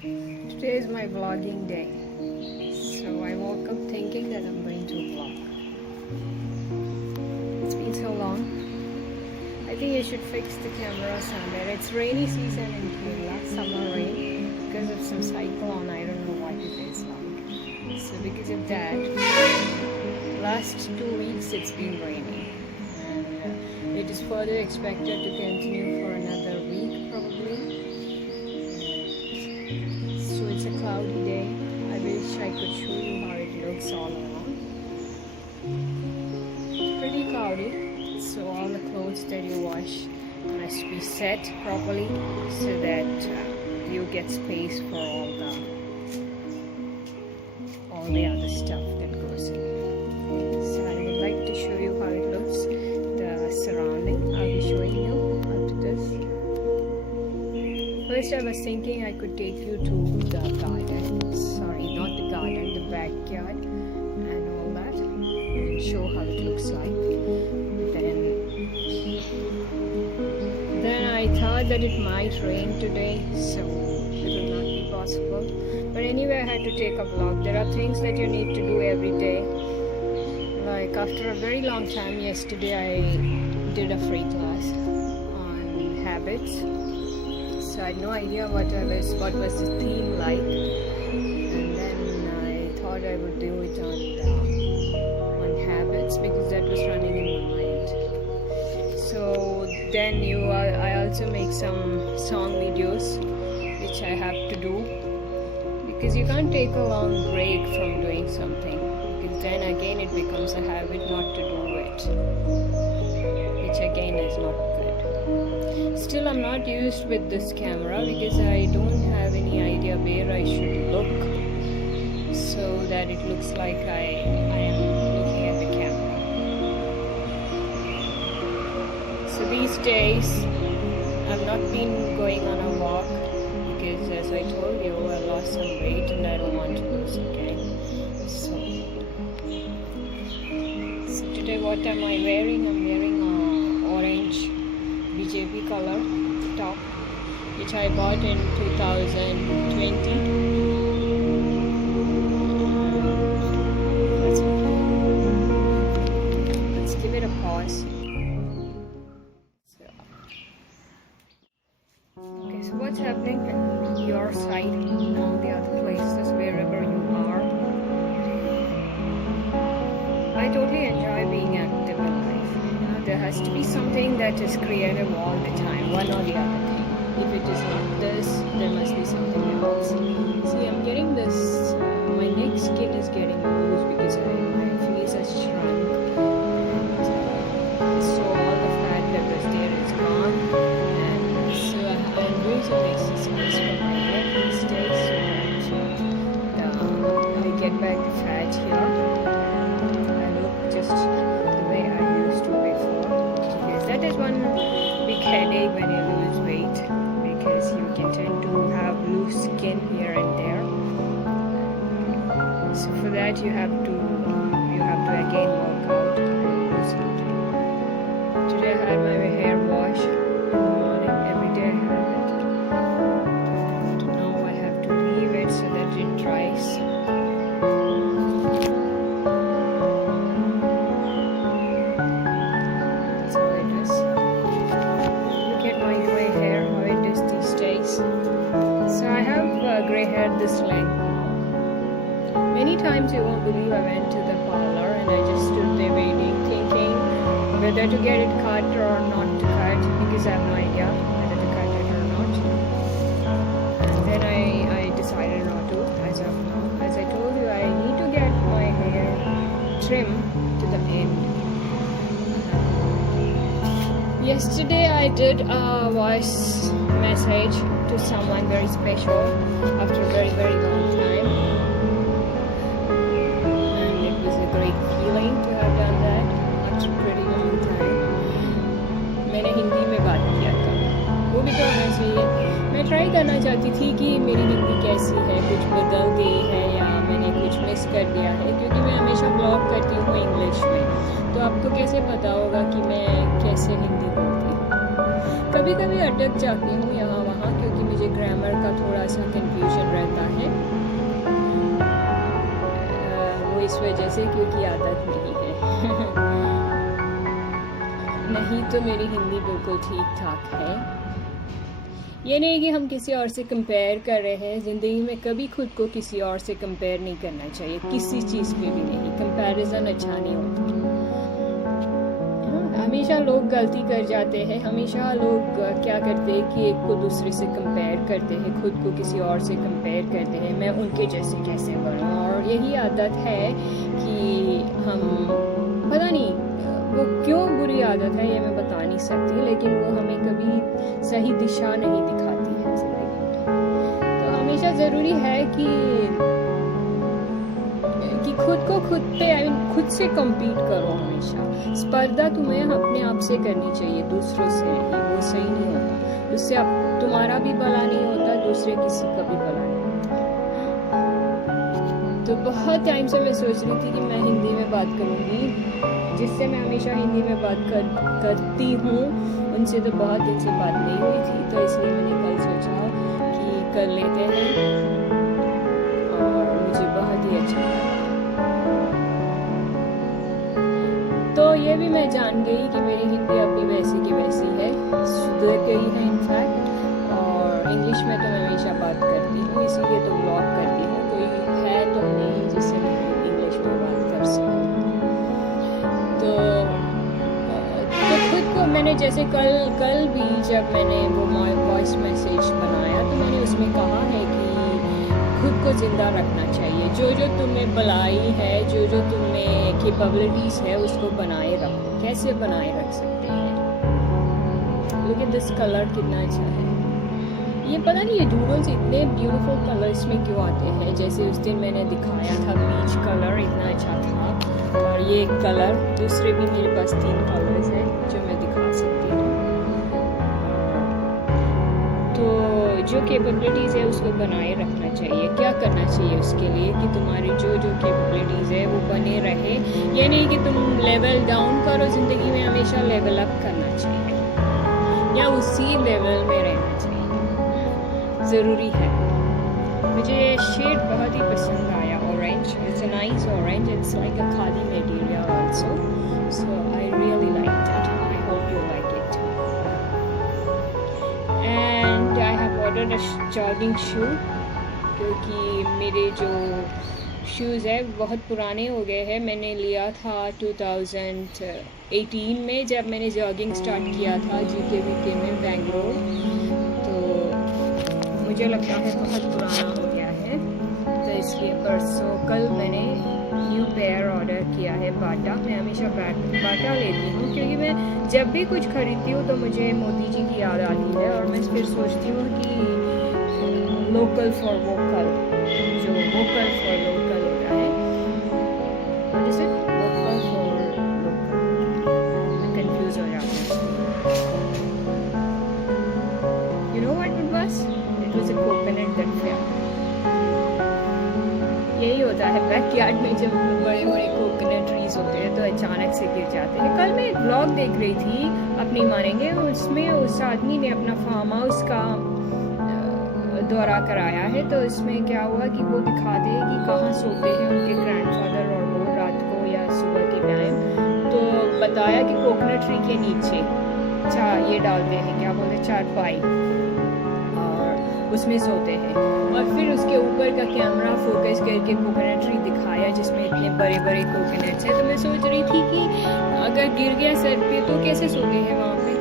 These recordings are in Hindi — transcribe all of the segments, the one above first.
Today is my vlogging day. So I woke up thinking that I'm going to vlog. It's been so long. I think I should fix the camera somewhere. It's rainy season in Kerala, summer rain. Because of some cyclone, I don't know what it is like. So because of that, last 2 weeks it's been raining. And it is further expected to continue for another week probably. So it's a cloudy day. I wish I could show you how it looks all around. Pretty cloudy. So all the clothes that you wash must be set properly so that you get space for all the other stuff that goes in. So I would like to show you how it looks, the surrounding. I'll be showing you after this. First I was thinking I could take you to the garden. Sorry, not the garden, the backyard and all that. And show how it looks like. Then I thought that it might rain today, so it will not be possible. But anyway, I had to take a vlog. There are things that you need to do every day. Like after a very long time, yesterday I did a free class on habits. So I had no idea what was the theme like, and then I thought I would do it on habits because that was running in my mind. So then I also make some song videos which I have to do because you can't take a long break from doing something because then again it becomes a habit not to do it, which again is not good. Still, I'm not used with this camera because I don't have any idea where I should look so that it looks like I am looking at the camera. So these days, I've not been going on a walk because as I told you, I lost some weight and I don't want to lose again. So today what am I wearing? I'm wearing an orange BJP color top which I bought in 2020. Let's give it a pause. Okay, so what's happening on your side and all the other places wherever you are? I totally enjoy being active in life. There has to be something that is creative all the time, one or the other thing. If it is not this, there must be something else. See, I'm getting this, my neck skin is getting loose because my face has shrunk. And, so all the fat that was there is gone. And so I'm doing some exercise for my neck these days so that I get back the fat here. I look just the way I used to before. Because that is one big headache when you lose weight because you can tend to have loose skin here and there. So for that you have to again work out and lose it. Today I had my hair washed in the morning. Every day I have it. Now I have to leave it so that it dries. So I have grey hair this length now. Many times you won't believe I went to the parlor and I just stood there waiting, thinking whether to get it cut or not to cut because I have no idea whether to cut it or not. And then I decided not to as of now. As I told you, I need to get my hair trimmed to the end. Yesterday I did a voice message to someone very special after a very long time, and it was a great feeling to have done that after a pretty long time. मैंने हिंदी में बात किया था, वो भी तो ऐसे मैं ट्राई करना चाहती थी कि मेरी हिंदी कैसी है, कुछ बदल गई है या मैंने कुछ मिस कर दिया है, क्योंकि मैं हमेशा ब्लॉग करती हूँ इंग्लिश में, तो आपको कैसे पता होगा कि मैं कैसे हिंदी बोलती हूँ। कभी कभी अटक जाती हूँ यहाँ वहाँ क्योंकि मुझे ग्रामर का थोड़ा सा कंफ्यूजन इस वजह से क्योंकि आदत नहीं है। नहीं तो मेरी हिंदी बिल्कुल ठीक ठाक है। ये नहीं कि हम किसी और से कंपेयर कर रहे हैं। ज़िंदगी में कभी खुद को किसी और से कंपेयर नहीं करना चाहिए, किसी चीज़ पे भी नहीं। कंपैरिजन अच्छा नहीं होता। हमेशा लोग गलती कर जाते हैं। हमेशा लोग क्या करते हैं कि एक को दूसरे से कंपेयर करते हैं, खुद को किसी और से कंपेयर करते हैं, मैं उनके जैसे कैसे बनूं। और यही आदत है कि हम, पता नहीं वो क्यों बुरी आदत है, ये मैं बता नहीं सकती, लेकिन वो हमें कभी सही दिशा नहीं दिखाती है ज़िंदगी में। तो हमेशा ज़रूरी है कि खुद को खुद पे खुद से compete करो। हमेशा स्पर्धा तुम्हें अपने आप से करनी चाहिए, दूसरों से नहीं। वो सही नहीं होता, उससे अब तुम्हारा भी भला नहीं होता, दूसरे किसी का भी भला नहीं होता। तो बहुत टाइम से मैं सोच रही थी कि मैं हिंदी में बात करूँगी, जिससे मैं हमेशा हिंदी में बात करती हूँ, उनसे तो बहुत दिन से बात नहीं हुई थी। तो इसलिए मैंने कल सोचा कि कर लेते हैं, और मुझे बहुत ही अच्छा लगा। तो ये भी मैं जान गई कि मेरी हिंदी अभी वैसी की वैसी है, सुधर गई है इनफैक्ट। और इंग्लिश में तो मैं हमेशा बात करती हूँ, इसीलिए तो ब्लॉग करती हूँ। कोई है तो नहीं जिससे मैं इंग्लिश में बात कर सकूँ। तो खुद को मैंने जैसे कल भी जब मैंने वो वॉइस मैसेज बनाया, तो मैंने उसमें कहा है कि खुद को ज़िंदा रखना चाहिए। जो तुम्हें भलाई है, जो तुम्हें कैपेबिलिटीज़ है, उसको बनाए रखो। कैसे बनाए रख सकते हैं? लुक एट दिस कलर, कितना अच्छा है। ये पता नहीं ये डूडल्स इतने ब्यूटीफुल कलर्स में क्यों आते हैं। जैसे उस दिन मैंने दिखाया था पीच कलर, इतना अच्छा था। और ये कलर, दूसरे भी मेरे पास 3 कलर्स हैं जो मैं दिखा सकती हूँ। तो जो कैपेबिलिटीज़ है उसको बनाए रखना चाहिए। क्या करना चाहिए उसके लिए कि तुम्हारी जो कैपेबिलिटीज़ है वो बने रहे। ये नहीं कि तुम लेवल डाउन करो ज़िंदगी में, हमेशा लेवल अप करना चाहिए या उसी लेवल में रहना चाहिए, ज़रूरी है। मुझे ये शेड बहुत ही पसंद आया, orange. It's a nice orange, it's like a khadi material also, so I really like it. I hope you like it. And I have ordered a jogging shoe, क्योंकि मेरे जो शूज़ है बहुत पुराने हो गए हैं। मैंने लिया था 2018 में, जब मैंने जॉगिंग स्टार्ट किया था GKVK में बेंगलोर। तो मुझे लगता है बहुत पुराना हो गया है, तो इसलिए परसों कल मैंने न्यू पेयर ऑर्डर किया है, बाटा। मैं हमेशा बाटा लेती हूँ, क्योंकि मैं जब भी कुछ खरीदती हूँ तो मुझे मोदी जी की याद आती है। और मैं फिर सोचती हूँ कि लोकल फॉर वोकल, जो वोकल फॉर लोकल होता है, जैसे वोकल फॉर लोकल, कंफ्यूज हो जाती हूँ। You know what it was? It was a coconut that fell. यही होता है बैकयार्ड में, जब बड़े बड़े कोकोनट ट्रीज होते हैं तो अचानक से गिर जाते हैं। कल मैं एक ब्लॉग देख रही थी, अपनी मानेंगे, उसमें उस आदमी ने अपना फार्म हाउस का दौरा कराया है। तो इसमें क्या हुआ कि वो दिखाते हैं कि कहाँ सोते हैं उनके ग्रैंडफादर और वो रात को या सुबह के टाइम। तो बताया कि कोकोनट ट्री के नीचे ये डालते हैं, क्या बोलते हैं, चारपाई, और उसमें सोते हैं। और फिर उसके ऊपर का कैमरा फोकस करके कोकोनट ट्री दिखाया जिसमें इतने बड़े बड़े कोकोनट्स हैं। तो मैं सोच रही थी कि अगर गिर गया सर पे तो कैसे सोते हैं वहाँ पे।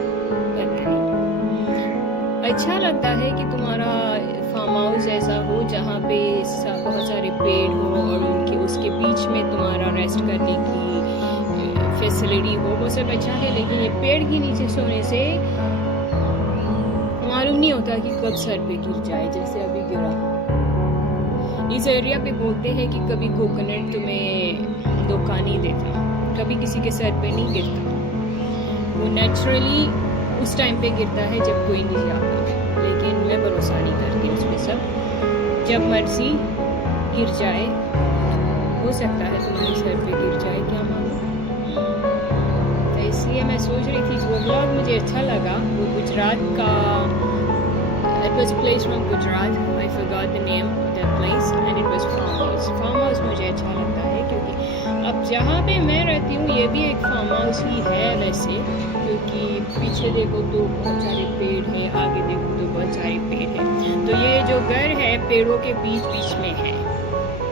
अच्छा लगता है कि तुम्हारा फार्म हाउस ऐसा हो जहाँ पे बहुत सारे पेड़ हो और उसके बीच में तुम्हारा रेस्ट करने की फैसिलिटी हो, वो सब अच्छा है। लेकिन ये पेड़ के नीचे सोने से मालूम नहीं होता कि कब सर पे गिर जाए, जैसे अभी गिरा। इस एरिया पे बोलते हैं कि कभी कोकोनट तुम्हें धोखा नहीं देता, कभी किसी के सर पे नहीं गिरता, वो नेचुरली उस टाइम पे गिरता है जब कोई नहीं जाता। लेकिन मैं भरोसा नहीं करती उसमें सब, जब मर्जी गिर जाए, हो सकता है तुम्हारे सर पे गिर जाए, क्या मालूम। तो इसलिए मैं सोच रही थी, वो ब्लॉग मुझे अच्छा लगा। वो गुजरात का, it was a place from Gujarat, I forgot the name of that place, and it was farm house। Farm house मुझे अच्छा लगता है क्योंकि जहाँ पे मैं रहती हूँ ये भी एक फार्म हाउस ही है वैसे, क्योंकि पीछे देखो तो बहुत सारे पेड़ हैं, आगे देखो तो बहुत सारे पेड़ हैं। तो ये जो घर है पेड़ों के बीच बीच में है,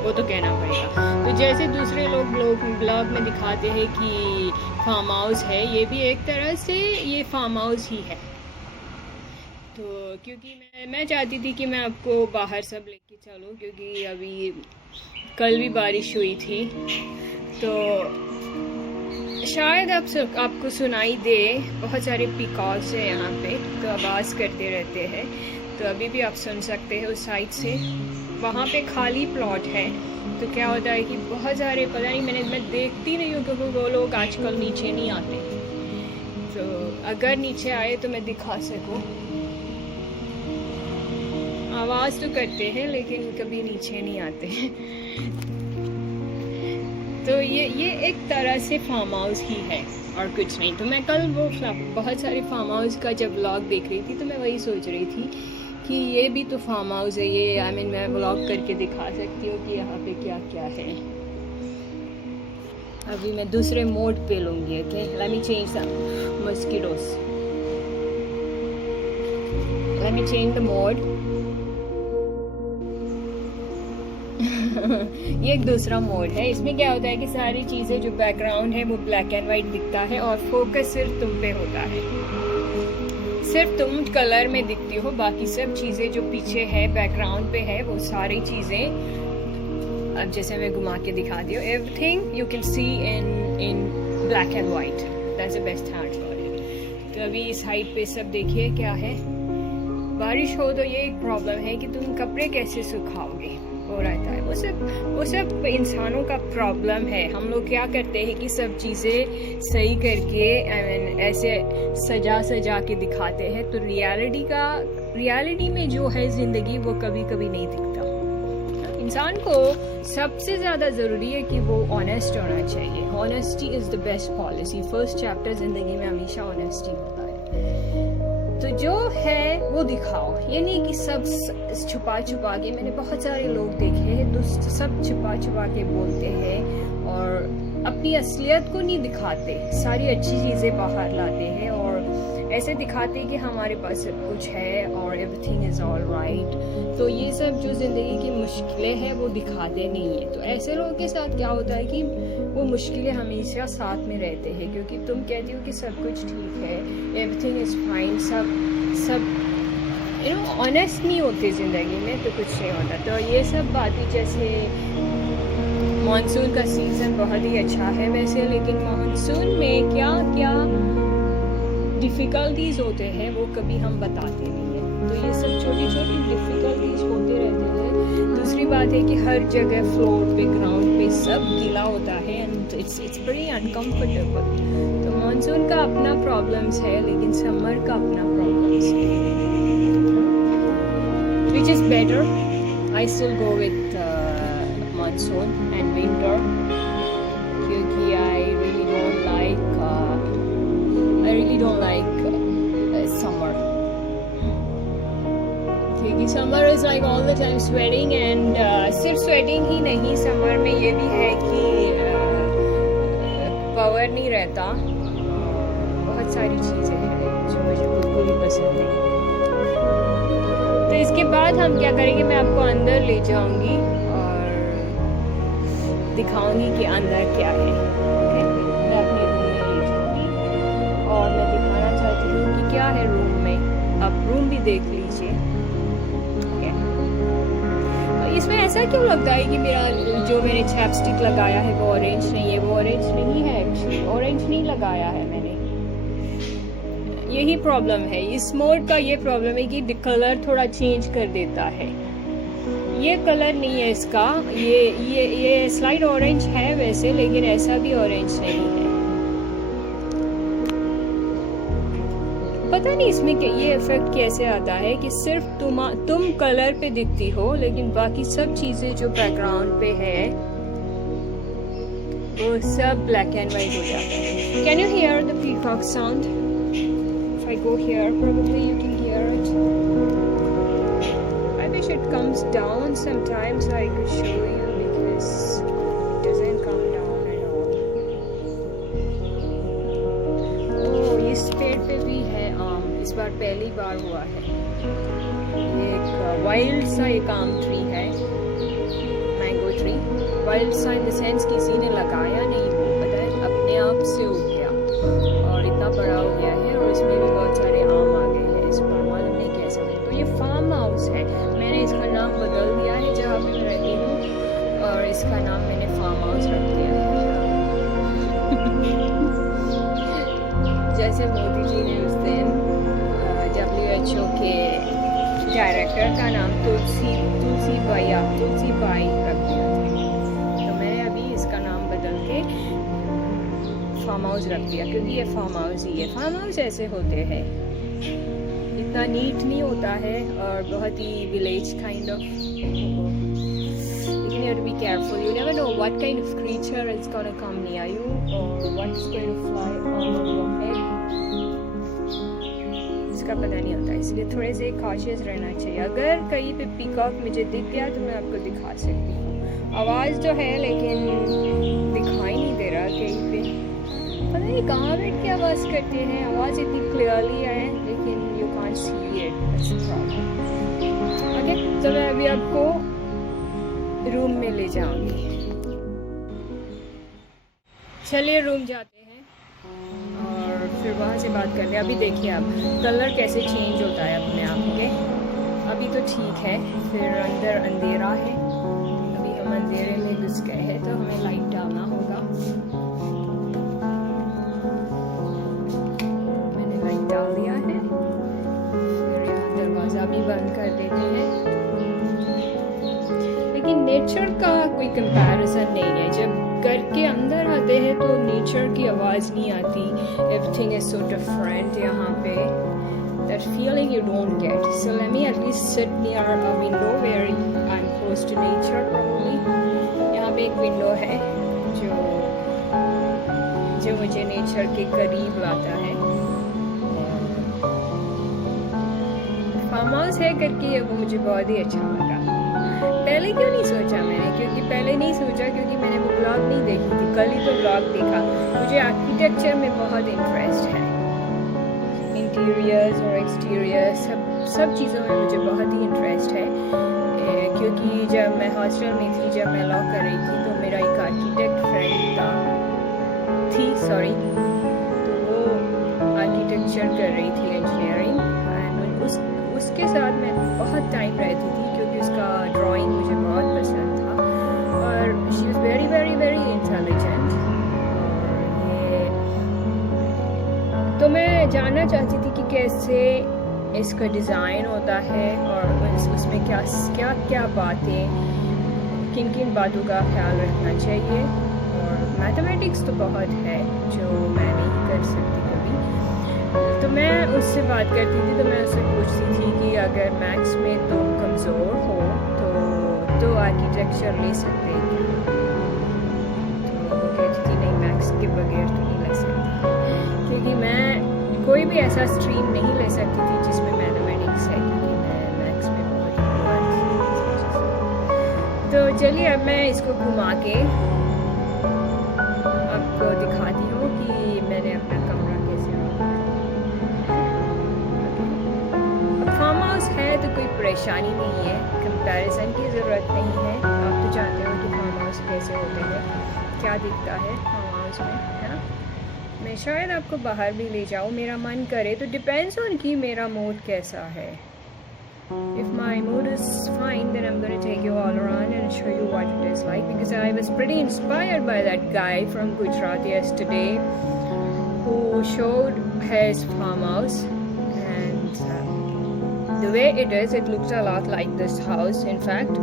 वो तो कहना पड़ेगा। तो जैसे दूसरे लोग ब्लॉग में दिखाते हैं कि फार्म हाउस है, ये भी एक तरह से ये फार्म हाउस ही है। तो क्योंकि मैं चाहती थी कि मैं आपको बाहर सब लेके चलूँ, क्योंकि अभी कल भी बारिश हुई थी, तो शायद आपको सुनाई दे। बहुत सारे पीकॉक्स हैं यहाँ पे, तो आवाज़ करते रहते हैं, तो अभी भी आप सुन सकते हैं उस साइड से। वहाँ पे खाली प्लॉट है, तो क्या होता है कि बहुत सारे, पता नहीं, मैं देखती नहीं हूँ क्योंकि वो लोग आजकल नीचे नहीं आते। तो अगर नीचे आए तो मैं दिखा सकूँ। आवाज़ तो करते हैं लेकिन कभी नीचे नहीं आते हैं। तो ये एक तरह से फार्म हाउस ही है और कुछ नहीं। तो मैं कल वो बहुत सारे फार्म हाउस का जब व्लॉग देख रही थी, तो मैं वही सोच रही थी कि ये भी तो फार्म हाउस है। ये मैं व्लॉग करके दिखा सकती हूँ कि यहाँ पे क्या क्या है। अभी मैं दूसरे मोड पे लूँगी। Okay, let me change the mosquitoes, let me change the mode. ये एक दूसरा मोड है। इसमें क्या होता है कि सारी चीज़ें जो बैकग्राउंड है वो ब्लैक एंड वाइट दिखता है और फोकस सिर्फ तुम पे होता है, सिर्फ तुम कलर में दिखती हो। बाकी सब चीज़ें जो पीछे है बैकग्राउंड पे है वो सारी चीज़ें, अब जैसे मैं घुमा के दिखा दी हूँ, everything you can see in black and white. That's the best heart for it. तो अभी इस हाइट पे सब देखिए क्या है। बारिश हो तो ये एक प्रॉब्लम है कि तुम कपड़े कैसे सुखाओगे, हो रहता है। वो सब इंसानों का प्रॉब्लम है। हम लोग क्या करते हैं कि सब चीज़ें सही करके ऐसे सजा के दिखाते हैं। तो रियलिटी में जो है ज़िंदगी, वो कभी कभी नहीं दिखता। इंसान को सबसे ज़्यादा ज़रूरी है कि वो ऑनेस्ट होना चाहिए। Honesty is the best policy. First chapter ज़िंदगी में हमेशा ऑनेस्टी होता है। तो जो है वो दिखाओ, ये नहीं कि सब छुपा के। मैंने बहुत सारे लोग देखे हैं दोस्त, सब छुपा के बोलते हैं और अपनी असलियत को नहीं दिखाते। सारी अच्छी चीज़ें बाहर लाते हैं और ऐसे दिखाते हैं कि हमारे पास सब कुछ है और एवरीथिंग इज़ ऑल राइट। तो ये सब जो ज़िंदगी की मुश्किलें हैं वो दिखाते नहीं है। तो ऐसे लोगों के साथ क्या होता है कि वो मुश्किलें हमेशा साथ में रहते हैं, क्योंकि तुम कहती हो कि सब कुछ ठीक है, एवरीथिंग इज़ फाइन, सब ऑनेस्ट नहीं होते ज़िंदगी में, तो कुछ नहीं होता। तो ये सब बातें, जैसे मानसून का सीज़न बहुत ही अच्छा है वैसे, लेकिन मानसून में क्या क्या डिफ़िकल्टीज़ होते हैं वो कभी हम बताते नहीं हैं। तो ये सब छोटी डिफ़िकल्टीज़ होते रहते हैं। दूसरी बात है कि हर जगह फ्लोर पे, ग्राउंड पे सब गीला होता है एंड इट्स वेरी अनकम्फर्टेबल। तो मानसून का अपना प्रॉब्लम्स है, लेकिन समर का अपना प्रॉब्लम्स है, which is better. I still go with monsoon and winter, क्योंकि I really don't like summer, क्योंकि summer is like all the time sweating and सिर्फ स्वेटिंग ही नहीं, समर में ये भी है कि पावर नहीं रहता। बहुत सारी चीज़ें हैं जो मुझे बिल्कुल भी पसंद नहीं। तो इसके बाद हम क्या करेंगे, मैं आपको अंदर ले जाऊंगी और दिखाऊंगी कि अंदर क्या है। ओके, मैं अपने रूम में ले जाऊंगी और मैं दिखाना चाहती हूँ कि क्या है रूम में। आप रूम भी देख लीजिए। इसमें ऐसा क्यों लगता है कि मेरा जो मैंने चैपस्टिक लगाया है वो ऑरेंज नहीं है? वो ऑरेंज नहीं है, एक्चुअली ऑरेंज नहीं लगाया है मैंने। यही प्रॉब्लम है इस मोड का। ये प्रॉब्लम है कि कलर थोड़ा चेंज कर देता है। ये कलर नहीं है इसका, ये स्लाइड ऑरेंज है वैसे, लेकिन ऐसा भी ऑरेंज नहीं है। पता नहीं इसमें ये इफेक्ट कैसे आता है कि सिर्फ तुम कलर पे दिखती हो, लेकिन बाकी सब चीज़ें जो बैकग्राउंड पे है वो सब ब्लैक एंड वाइट हो जाता है। Can you here the peacock sound? If I go here probably you can hear it. I wish it comes down sometimes so I could show you, because it doesn't come down at all. इस बार पहली बार हुआ है। एक वाइल्ड सा एक आम ट्री है, मैंगो ट्री। वाइल्ड सा इन द सेंस किसी ने लगाया नहीं, वो पता है अपने आप से उग गया और इतना बड़ा हो गया है, और इसमें भी बहुत सारे आम आ गए हैं। इस पर मालूम नहीं कैसा है। तो ये फार्म हाउस है, मैंने इसका नाम बदल दिया है जहाँ पे मैं रहती हूँ, और इसका नाम मैंने फार्म हाउस रख दिया है। जैसे मोदी जी ने उस दिन WHO के डायरेक्टर का नाम तुलसी बाई रख दिया था, तो मैंने अभी इसका नाम बदल के फार्म हाउस रख दिया, क्योंकि ये फार्म हाउस ही है। फार्म हाउस ऐसे होते हैं, इतना नीट नहीं होता है और बहुत ही village kind of. You have to be careful. You never know what kind of creature is going to come near you or what is going to fly over your head. इसका पता नहीं होता, इसलिए थोड़े से कॉशियस रहना चाहिए। अगर कहीं पे पीकॉक मुझे दिख गया तो मैं आपको दिखा सकती हूँ। आवाज़ तो है लेकिन दिखाई नहीं दे रहा कहीं पे, पता नहीं कहाँ बैठ के आवाज़ करते हैं। आवाज़ इतनी क्लियरली है लेकिन you can't see it, that's the problem. Okay, तो मैं अभी आपको रूम में ले जाऊंगी। चलिए रूम जाते हैं और फिर वहाँ से बात करते हैं। अभी देखिए आप कलर कैसे चेंज होता है अपने आप के। अभी तो ठीक है, फिर अंदर अंधेरा है, अभी हम अंधेरे में घुस गए हैं तो हमें लाइट डालना होगा। मैंने लाइट डाल दिया है, फिर यहाँ दरवाज़ा भी बंद कर देते हैं। लेकिन नेचर का कोई कंपैरिजन नहीं है। जब घर के अंदर आते हैं तो नेचर की आवाज़ नहीं आती, एवरीथिंग इज सो डिफरेंट यहाँ पे, that feeling you don't get. So let me at least sit near a window where I am close to nature probably. यहाँ पे एक विंडो है जो मुझे नेचर के करीब लाता है। फार्म हाउस है करके वो मुझे बहुत ही अच्छा लगा। पहले क्यों नहीं सोचा मैंने, क्योंकि पहले नहीं सोचा क्योंकि मैंने वो ब्लॉग नहीं देखी थी, कल ही तो ब्लॉग देखा। मुझे आर्किटेक्चर में बहुत इंटरेस्ट है, इंटीरियर्स और एक्सटीरियर्स सब चीज़ों में मुझे बहुत ही इंटरेस्ट है। क्योंकि जब मैं हॉस्टल में थी, जब मैं लॉ कर रही थी, तो मेरा एक आर्किटेक्ट फ्रेंड थी तो वो आर्किटेक्चर कर रही थी, इंजीनियरिंग, एंड उसके साथ मैं बहुत टाइम रहती थी क्योंकि उसका ड्राइंग मुझे बहुत पसंद था और she was very very very intelligent. तो मैं जानना चाहती थी कि कैसे इसका डिज़ाइन होता है और उसमें क्या क्या क्या बातें, किन किन बातों का ख्याल रखना चाहिए। और मैथमेटिक्स तो बहुत है जो मैं नहीं कर सकती कभी, तो मैं उससे बात करती थी। तो मैं उससे पूछती थी कि अगर मैथ्स में तुम कमज़ोर हो तो आर्किटेक्चर ले सकते हैं क्या? तो वो कहती थी नहीं, मैथ्स के बगैर तो नहीं ले सकती, क्योंकि मैं कोई भी ऐसा स्ट्रीम नहीं ले सकती थी जिसमें मैथमेटिक्स है, क्योंकि मैं मैथ्स में बहुत ही। तो चलिए अब मैं इसको घुमा के आपको दिखाती हूँ कि मैंने अपना कमरा कैसे रखा है। अब फार्म हाउस है तो कोई परेशानी नहीं है, कंपैरिजन की ज़रूरत नहीं है। आप तो जानते हो कि फार्म हाउस कैसे होते हैं, क्या दिखता है फार्म हाउस में, है ना। मैं शायद आपको बाहर भी ले जाऊँ, मेरा मन करे तो, डिपेंड्स ऑन कि मेरा मूड कैसा है। If my mood is fine, then I'm going to take you all around and show you what it is like, because I was pretty inspired by that guy from Gujarat yesterday who showed his farm house, and the way it is, it looks a lot like this house. In fact,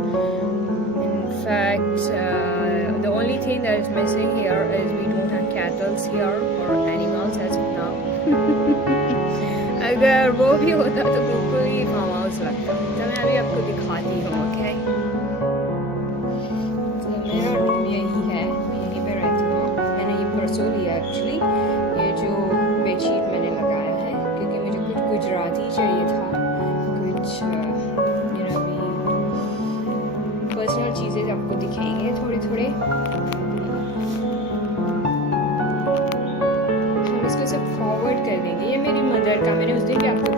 the only thing that is missing here is we don't have cattle here or animals as of now. अगर वो भी होता तो बिल्कुल ही फार्म हाउस लगता। तो मैं अभी आपको दिखाती हूँ। ओके, तो मेरा रूम यही है, मैं यहीं पे रहती हूँ। मैंने ये परसों लिया एक्चुअली, ये जो बेडशीट मैंने लगाया है, क्योंकि मुझे कुछ गुजराती चाहिए था, कुछ पर्सनल चीज़ें आपको दिखेंगे थोड़े थोड़े। इसको सब फॉरवर्ड कर देंगे। ये मेरी मदर का, मैंने उस दिन भी आपको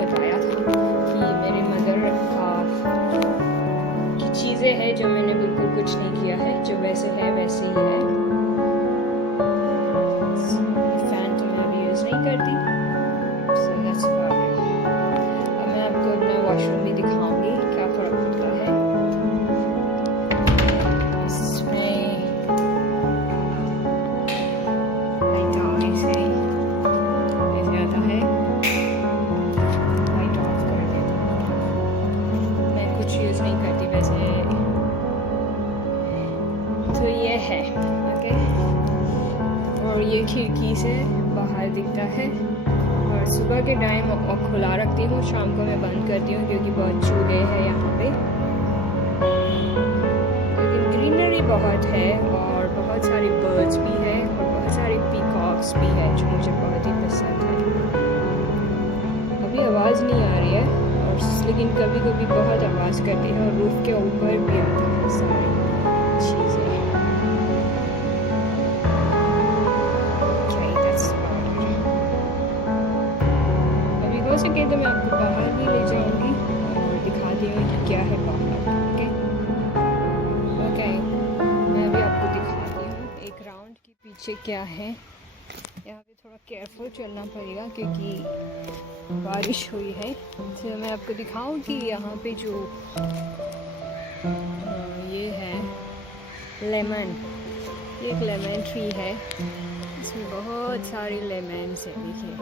यूज़ नहीं करती वैसे। तो ये है ओके, और ये खिड़की से बाहर दिखता है। और सुबह के टाइम खुला रखती हूँ, शाम को मैं बंद करती हूँ क्योंकि बहुत चूहे हैं यहाँ पे। लेकिन ग्रीनरी बहुत है और बहुत सारी बर्ड्स भी है और बहुत सारी पीकॉक्स भी है जो मुझे बहुत ही पसंद है। अभी आवाज़ नहीं आ रही है और लेकिन कभी कभी बहुत आवाज़ करती है और रूफ के ऊपर भी आता है सारी चीज़ें। अभी हो सके तो मैं आपको बाहर भी ले जाऊंगी और दिखाती हूँ कि क्या है बाहर। ओके, मैं अभी आपको दिखाती हूँ एक राउंड के पीछे क्या है। यहाँ पे थोड़ा केयरफुल चलना पड़ेगा क्योंकि बारिश हुई है। तो मैं आपको दिखाऊँ कि यहाँ पे जो ये है लेमन, ये एक लेमन ट्री है, इसमें बहुत सारे लेमन्स हैं। देखिए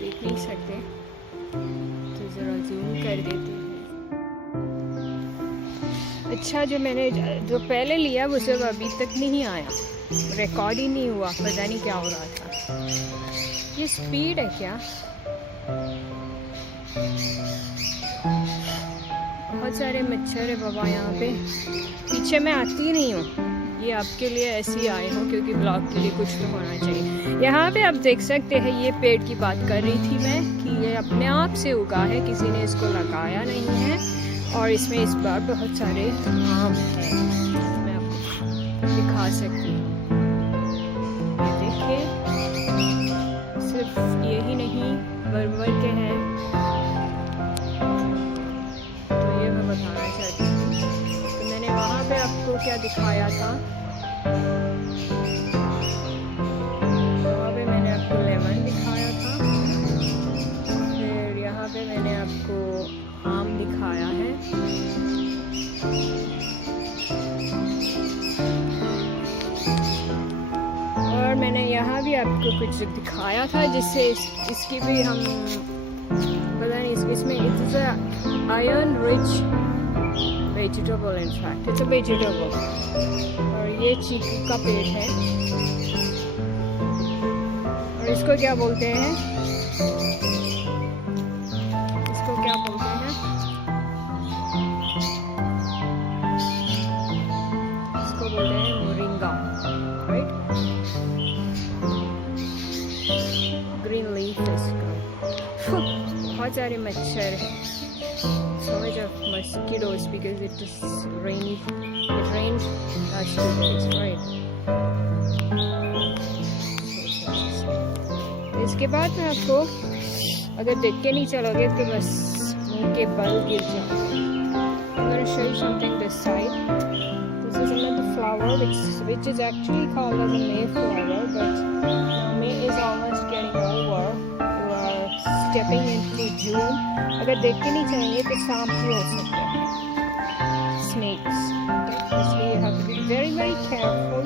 देख नहीं सकते तो ज़रा जूम कर देते हैं। अच्छा, जो पहले लिया वो सब अभी तक नहीं आया, रिकॉर्ड ही नहीं हुआ, पता नहीं क्या हो रहा था। ये स्पीड है क्या? बहुत सारे मच्छर है बाबा यहाँ पे। पीछे मैं आती नहीं हूँ, ये आपके लिए ऐसे ही आए हूँ क्योंकि ब्लॉग के लिए कुछ तो होना चाहिए। यहाँ पे आप देख सकते हैं, ये पेड़ की बात कर रही थी मैं कि ये अपने आप से उगा है, किसी ने इसको लगाया नहीं है। और इसमें इस बार बहुत सारे आम हैं, मैं आपको दिखा सकती हूँ। ये देखिए, सिर्फ यही नहीं बरबर के हैं। तो ये मैं बताना चाहती हूँ। तो मैंने वहाँ पे आपको क्या दिखाया था, वहाँ पे मैंने आपको लेमन दिखाया था, फिर यहाँ पे मैंने आपको आम दिखाया है। और मैंने यहाँ भी आपको कुछ दिखाया था जिससे इसकी भी हम पता नहीं, इसमें it's iron rich vegetable, in fact it's a vegetable. और ये चीकू का पेड़ है और इसको क्या बोलते हैं, इसको क्या बोलते हैं, इसको बोलते हैं मोरिंगा, राइट? ग्रीन लीफ इसका। बहुत सारे मच्छर, so much of mosquitoes because it rained last 2 days, right? इसके बाद मैं आपको अगर देख के नहीं चलोगे तो बस मुंह के बल गिर जाओगे। I'm going to show you something this side. This is another flower which is actually called as a Mayflower, but now May is almost getting over. We are stepping into June. अगर देख के नहीं चलेंगे तो सांप भी हो सकते हैं, snakes. Okay? इसलिए you have to be very very careful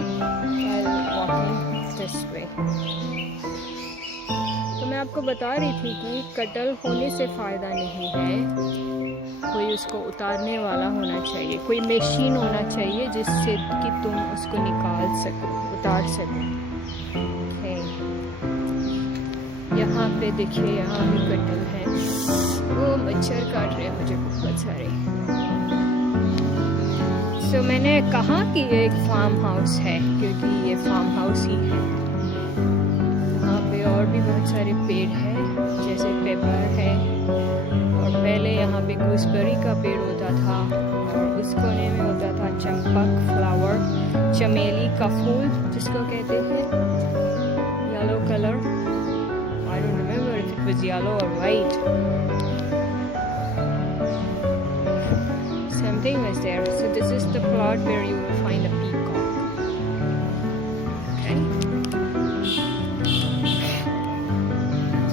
while walking this way. तो मैं आपको बता रही थी कि कटल होने से फ़ायदा नहीं है, कोई उसको उतारने वाला होना चाहिए, कोई मशीन होना चाहिए जिससे कि तुम उसको निकाल सको, उतार सको। यहाँ पे देखिए, यहाँ भी कटल है, वो मच्छर काट रहे हैं मुझे बहुत सारे। तो मैंने कहा कि ये एक फार्म हाउस है क्योंकि ये फार्म हाउस ही है। यहाँ पे और भी बहुत सारे पेड़ हैं जैसे पेपर है, और पहले यहाँ पे गूसबेरी का पेड़ होता था और उस कोने में होता था चंपक फ्लावर, चमेली का फूल जिसको कहते हैं, yellow colour. I don't remember if it was yellow or white. Something was there. So this is the plot where you will find a peacock. Okay.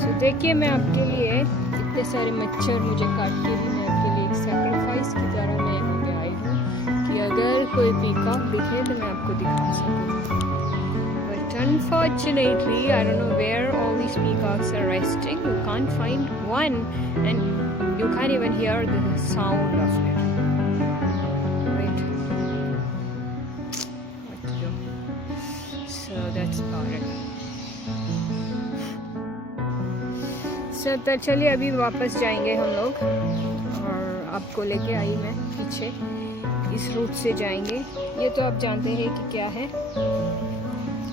So देखिए, मैं आपके लिए इतने सारे मच्छर मुझे काट के भी मैं आपके लिए एक सैक्रिफाइस की तरह मैं यहाँ पे आई हूँ कि अगर कोई पीकॉक दिखे तो मैं आपको दिखा सकूँ। But unfortunately, I don't know where all these peacocks are resting. You can't find one, and you can't even hear the sound of it. Wait, what to do? So that's about it. So तो चलिए अभी वापस जाएंगे हम लोग, और आपको लेके आई मैं पीछे। इस रूट से जाएंगे। ये तो आप जानते हैं कि क्या है,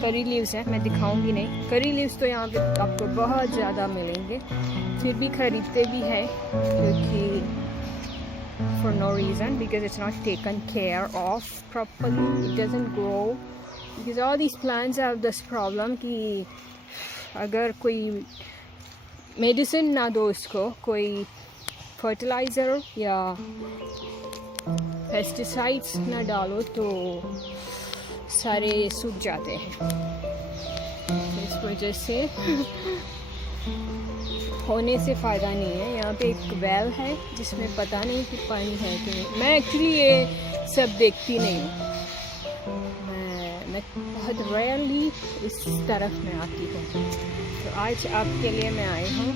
करी लीव्स है। मैं दिखाऊंगी नहीं। करी लीव्स तो यहाँ पे आपको बहुत ज़्यादा मिलेंगे, फिर भी खरीदते भी हैं क्योंकि for no reason, because it's not taken care of properly, it doesn't grow, because all these plants have this problem कि अगर कोई मेडिसिन ना दो इसको, कोई फर्टिलाइज़र या पेस्टिसाइड्स ना डालो तो सारे सूख जाते हैं। इस वजह से होने से फ़ायदा नहीं है। यहाँ पे एक वेल है जिसमें पता नहीं कि पानी है कि नहीं। मैं एक्चुअली ये सब देखती नहीं हूँ, मैं बहुत रेयरली इस तरफ में आती हूँ। तो आज आपके लिए मैं आई हूँ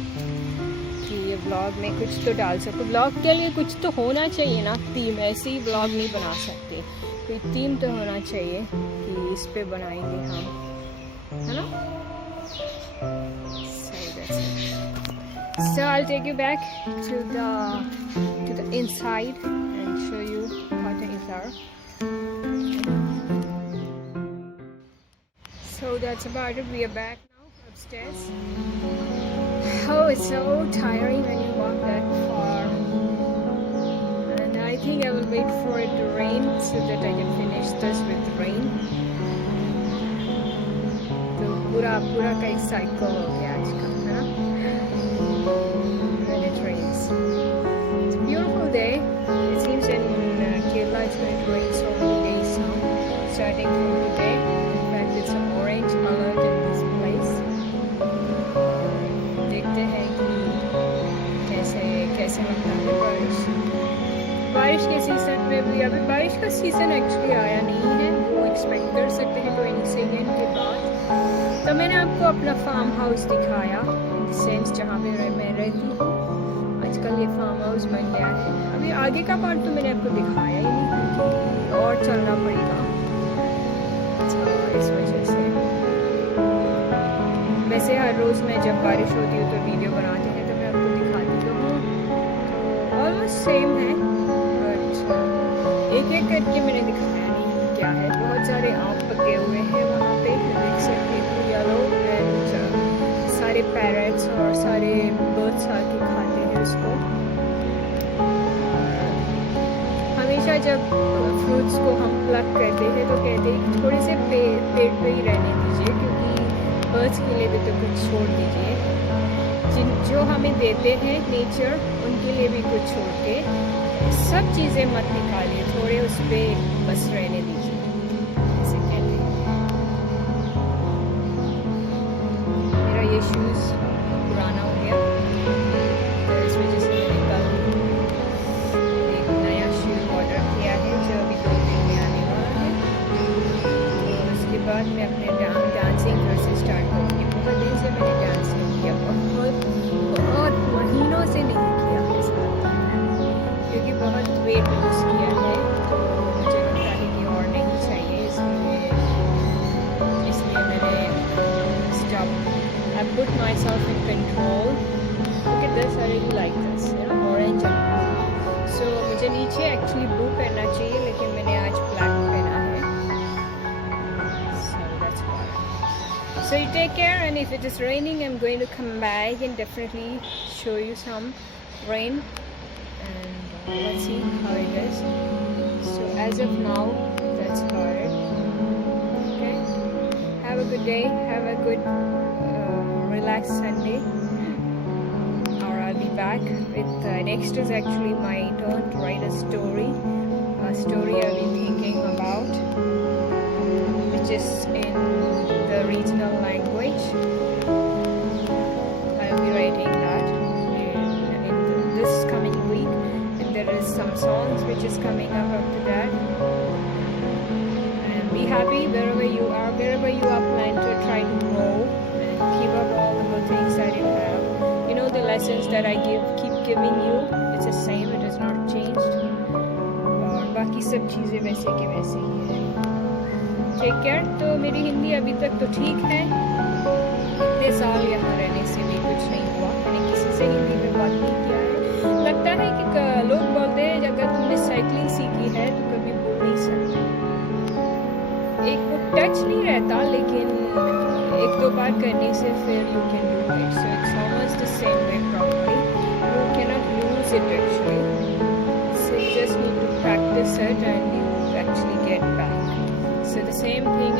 कि ये ब्लॉग में कुछ तो डाल सकूँ। ब्लॉग के लिए कुछ तो होना चाहिए ना, थीम। ऐसे ही ब्लॉग नहीं बना सकते, कोई थीम तो होना चाहिए कि इस पे बनाएंगे हम, है ना? So I'll take you back to the inside and show you how things are. So that's about it. We are back now upstairs. Oh, it's so tiring when you walk that far. And I think I will wait for it to rain so that I can finish this with rain. तो पूरा का एक साइकिल हो गया आज का, है ना? When it rains. It's a beautiful day. It seems in Kerala it's going to rain so many days now, starting from today. In fact, it's an orange alert in this place. देखते हैं कि कैसे लगता है बारिश के सीज़न में भी। अभी बारिश का सीज़न एक्चुअली आया नहीं है, वो एक्सपेक्ट कर सकते हैं 22 के बाद। तो मैंने आपको अपना फार्म हाउस दिखाया, इन सेंस जहाँ पे मैं रहती हूँ। आजकल ये फार्म हाउस बन गया है। अभी आगे का पार्ट तो मैंने आपको दिखाया ही नहीं, और चलना पड़ेगा इस वजह से। वैसे हर रोज़ मैं जब बारिश होती है तो वीडियो बनाते हैं तो मैं आपको दिखाती तो हूँ, तो ऑलमोस्ट सेम है, बट एक एक करके मैंने दिखाया नहीं क्या है। बहुत सारे आम पके हुए हैं वहाँ पे, देख सकते हैं, येलो एंड सारे पैरेट्स और सारे बर्ड्स आके खाते हैं उसको। हमेशा जब फ्रूट्स को हम प्लक करते हैं तो कहते हैं थोड़े से पेड़ पे ही रहने दीजिए, क्योंकि बर्ड्स के लिए भी तो कुछ छोड़ दीजिए। जो हमें देते हैं नेचर, उनके लिए भी कुछ छोड़ के सब चीज़ें मत निकालिए, थोड़े उस पर बस रहने दीजिए, ऐसे कहते हैं। मेरा ये शूज़ पुराना हो गया तो इस वजह से मैंने कल एक नया शूज़ ऑर्डर किया है जो अभी 2 दिन में आने वाला है। तो उसके बाद मैं अपने डांसिंग फिर से स्टार्ट करूँगी। बहुत दिन से मैंने डांस नहीं किया, बहुत महीनों से नहीं किया है साथ, क्योंकि बहुत वेट लूज किया है, तो मुझे लगता है कि और नहीं चाहिए, इसलिए मैंने stop. I put myself in control. Look at this, I really like this, you know, orange and blue. So मुझे नीचे एक्चुअली ब्लू पहनना चाहिए, लेकिन मैंने आज ब्लैक पहना है। So that's why. So you take care, and if it is raining, I'm going to come back and definitely show you some rain, and let's see how it is. So as of now, that's about it. Okay, have a good day, have a good relaxed Sunday, or I'll be back with next is actually my turn to write a story I've been thinking about, which is in the regional language. I'll be writing that in this coming week, and there is some songs which is coming up after that. And be happy wherever you are planning to try to grow and keep up all the good things lessons that I keep giving you, it's the same, it has not changed. और बाकी सब चीज़ें वैसे के वैसे ही हैं. Take care. तो मेरी हिंदी अभी तक तो ठीक है. इतने साल यहाँ रहने से भी कुछ नहीं हुआ. मैंने किसी से हिंदी में बात नहीं किया है. लगता है कि लोग बोलते हैं अगर तुमने साइकिलिंग सीखी है तो कभी बोल नहीं सकते. एक वो टच नहीं रहता, लेकिन एक दो बार करने से फिर you can do it. So it's almost the same way probably. You can not lose it actually. So you just need to practice it and you actually get back. So the same thing